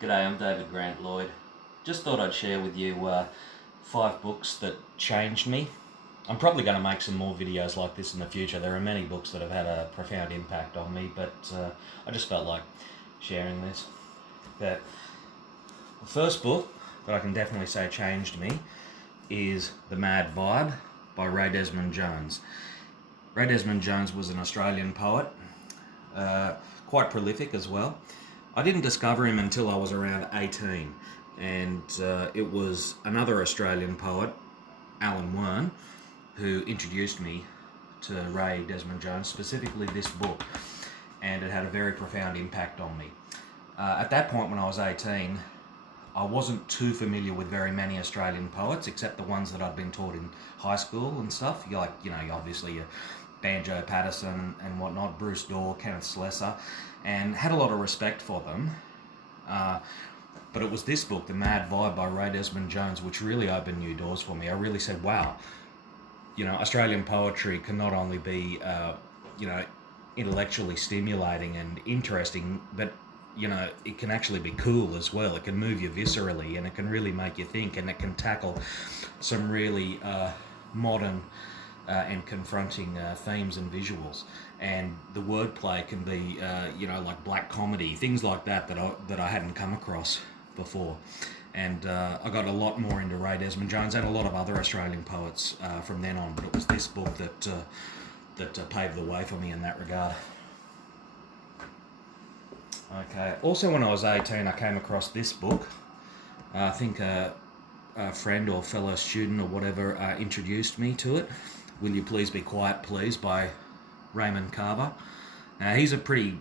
G'day, I'm David Grant Lloyd. Just thought I'd share with you 5 books that changed me. I'm probably going to make some more videos like this in the future. There are many books that have had a profound impact on me, but I just felt like sharing this. The first book that I can definitely say changed me is The Mad Vibe by Ray Desmond Jones. Ray Desmond Jones was an Australian poet, quite prolific as well. I didn't discover him until I was around 18, and it was another Australian poet, Alan Wern, who introduced me to Ray Desmond Jones, specifically this book, and it had a very profound impact on me. At that point, when I was 18, I wasn't too familiar with very many Australian poets, except the ones that I'd been taught in high school and stuff. Obviously your Banjo Patterson and whatnot, Bruce Dorr, Kenneth Slessor, and had a lot of respect for them. But it was this book, The Mad Vibe by Ray Desmond Jones, which really opened new doors for me. I really said, wow, Australian poetry can not only be, intellectually stimulating and interesting, but it can actually be cool as well. It can move you viscerally, and it can really make you think, and it can tackle some really modern and confronting themes and visuals. And the wordplay can be, like black comedy, things like that I hadn't come across before. And I got a lot more into Ray Desmond Jones and a lot of other Australian poets from then on. But it was this book that paved the way for me in that regard. Okay. Also, when I was 18, I came across this book. I think a friend or fellow student or whatever introduced me to it. Will You Please Be Quiet, Please, by Raymond Carver. He's a pretty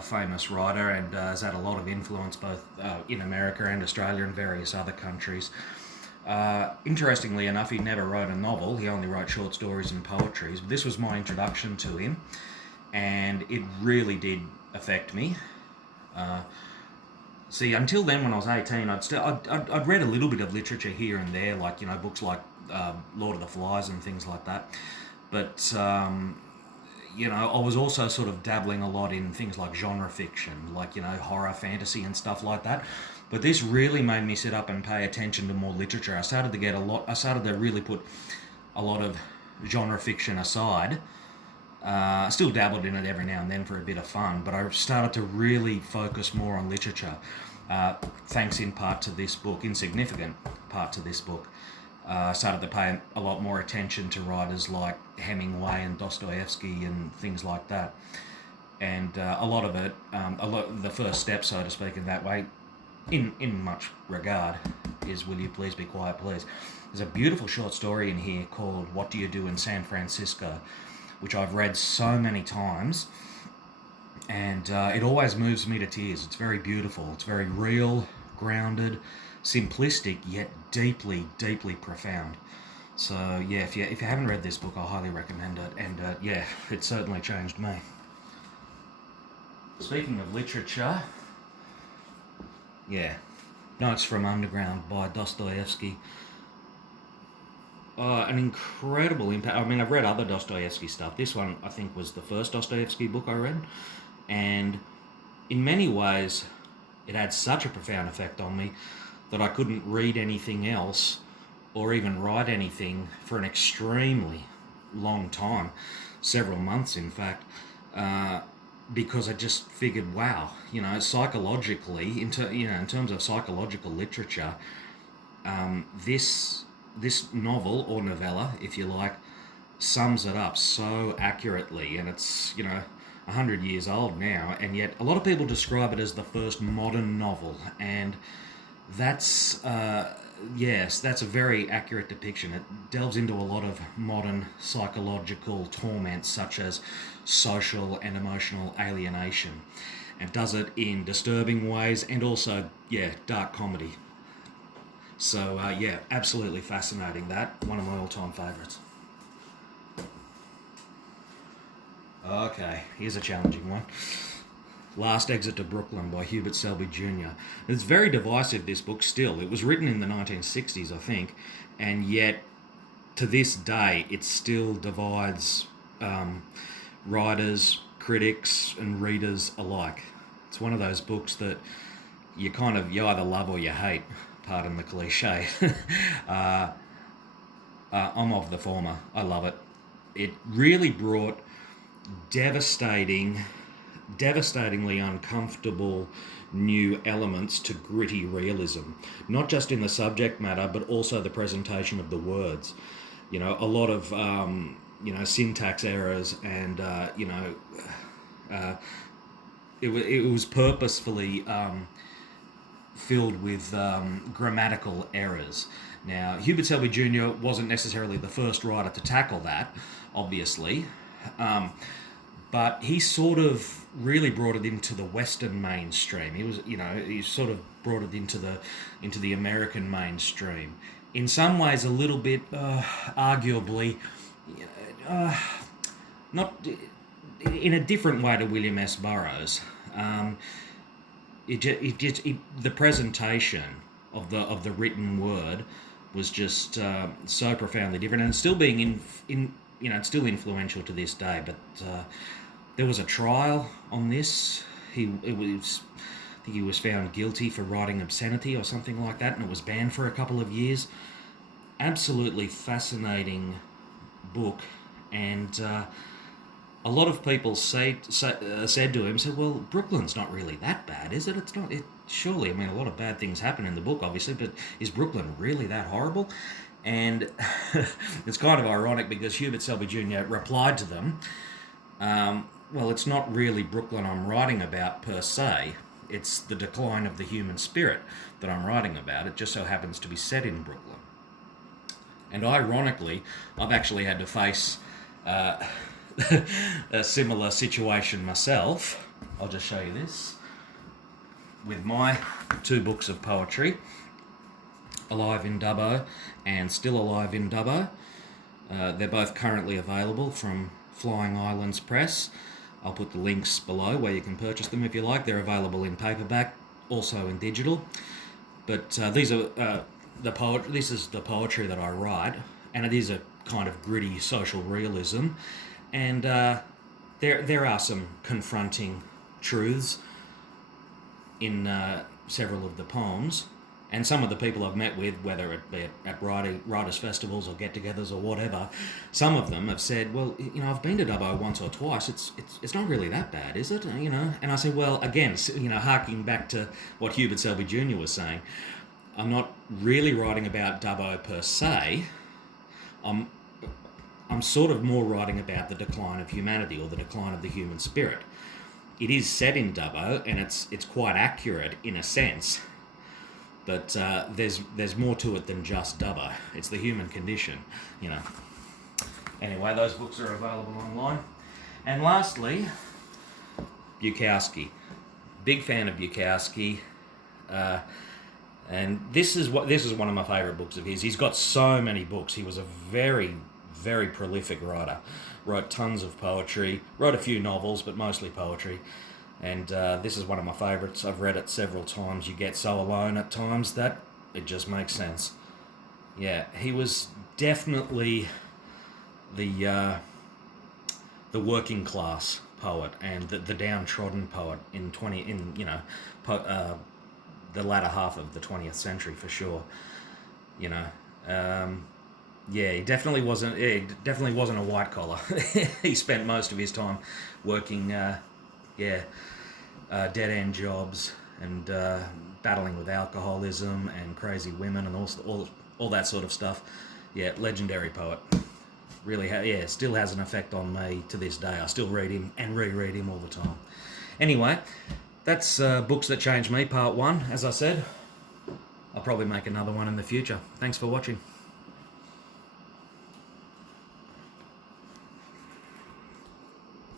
famous writer and has had a lot of influence both in America and Australia and various other countries. Interestingly enough, he never wrote a novel. He only wrote short stories and poetries. This was my introduction to him, and it really did affect me. See, until then, when I was 18, I'd read a little bit of literature here and there, like books like Lord of the Flies and things like that. But I was also sort of dabbling a lot in things like genre fiction, like horror, fantasy, and stuff like that. But this really made me sit up and pay attention to more literature. I started to really put a lot of genre fiction aside. I still dabbled in it every now and then for a bit of fun, but I started to really focus more on literature, thanks in part to this book, insignificant part to this book. I started to pay a lot more attention to writers like Hemingway and Dostoevsky and things like that. And a lot of it, the first step, so to speak, in that way, in much regard, is Will You Please Be Quiet, Please. There's a beautiful short story in here called What Do You Do in San Francisco, which I've read so many times, and it always moves me to tears. It's very beautiful. It's very real, grounded, simplistic, yet deeply, deeply profound. So yeah, if you haven't read this book, I highly recommend it, and it certainly changed me. Speaking of literature, Notes from Underground by Dostoevsky. An incredible impact. I mean, I've read other Dostoevsky stuff. This one, I think, was the first Dostoevsky book I read. And in many ways, it had such a profound effect on me that I couldn't read anything else or even write anything for an extremely long time, several months, in fact, because I just figured, wow, psychologically, in terms of psychological literature, this novel, or novella, if you like, sums it up so accurately, and it's 100 years old now, and yet a lot of people describe it as the first modern novel, and that's that's a very accurate depiction. It delves into a lot of modern psychological torments, such as social and emotional alienation, and does it in disturbing ways and also dark comedy. So, absolutely fascinating. That, one of my all-time favourites. Okay, here's a challenging one. Last Exit to Brooklyn by Hubert Selby Jr. It's very divisive, this book, still. It was written in the 1960s, I think, and yet, to this day, it still divides writers, critics, and readers alike. It's one of those books that you either love or you hate. Pardon the cliche. uh, I'm of the former. I love it. It really brought devastating, devastatingly uncomfortable new elements to gritty realism, not just in the subject matter, but also the presentation of the words. A lot of syntax errors, and uh, it was purposefully filled with grammatical errors. Now, Hubert Selby Jr. wasn't necessarily the first writer to tackle that, obviously, but he sort of really brought it into the Western mainstream. He sort of brought it into the American mainstream. In some ways, a little bit, arguably, not in a different way to William S. Burroughs. The presentation of the written word was just so profoundly different, and it's still being it's still influential to this day. But there was a trial on this. I think he was found guilty for writing obscenity or something like that, and it was banned for a couple of years. Absolutely fascinating book, and a lot of people said to him, "Well, Brooklyn's not really that bad, is it? It's not. Surely, I mean, a lot of bad things happen in the book, obviously, but is Brooklyn really that horrible?" And it's kind of ironic because Hubert Selby Jr. replied to them, "Well, it's not really Brooklyn I'm writing about per se. It's the decline of the human spirit that I'm writing about. It just so happens to be set in Brooklyn." And ironically, I've actually had to face a similar situation myself. I'll just show you this. With my two books of poetry, Alive in Dubbo and Still Alive in Dubbo. They're both currently available from Flying Islands Press. I'll put the links below where you can purchase them if you like. They're available in paperback, also in digital. But these are this is the poetry that I write, and it is a kind of gritty social realism. And there are some confronting truths in several of the poems, and some of the people I've met with, whether it be at writers' festivals or get-togethers or whatever, some of them have said, "Well, I've been to Dubbo once or twice. It's not really that bad, is it?" And I said, well, again, harking back to what Hubert Selby Jr. was saying, I'm not really writing about Dubbo per se. I'm sort of more writing about the decline of humanity, or the decline of the human spirit. It is set in Dubbo, and it's quite accurate in a sense, but there's more to it than just Dubbo. It's the human condition, Anyway, those books are available online. And lastly, Bukowski. Big fan of Bukowski, and this is one of my favourite books of his. He's got so many books. He was a very, very prolific writer. Wrote tons of poetry, wrote a few novels, but mostly poetry. And this is one of my favourites. I've read it several times. You get so alone at times that it just makes sense. Yeah, he was definitely the working class poet, and the downtrodden poet in the latter half of the 20th century, for sure. Yeah, he definitely wasn't. Yeah, he definitely wasn't a white collar. He spent most of his time working, dead end jobs, and battling with alcoholism and crazy women and all that sort of stuff. Yeah, legendary poet. Really, still has an effect on me to this day. I still read him and reread him all the time. Anyway, that's Books That Changed Me, Part 1. As I said, I'll probably make another one in the future. Thanks for watching.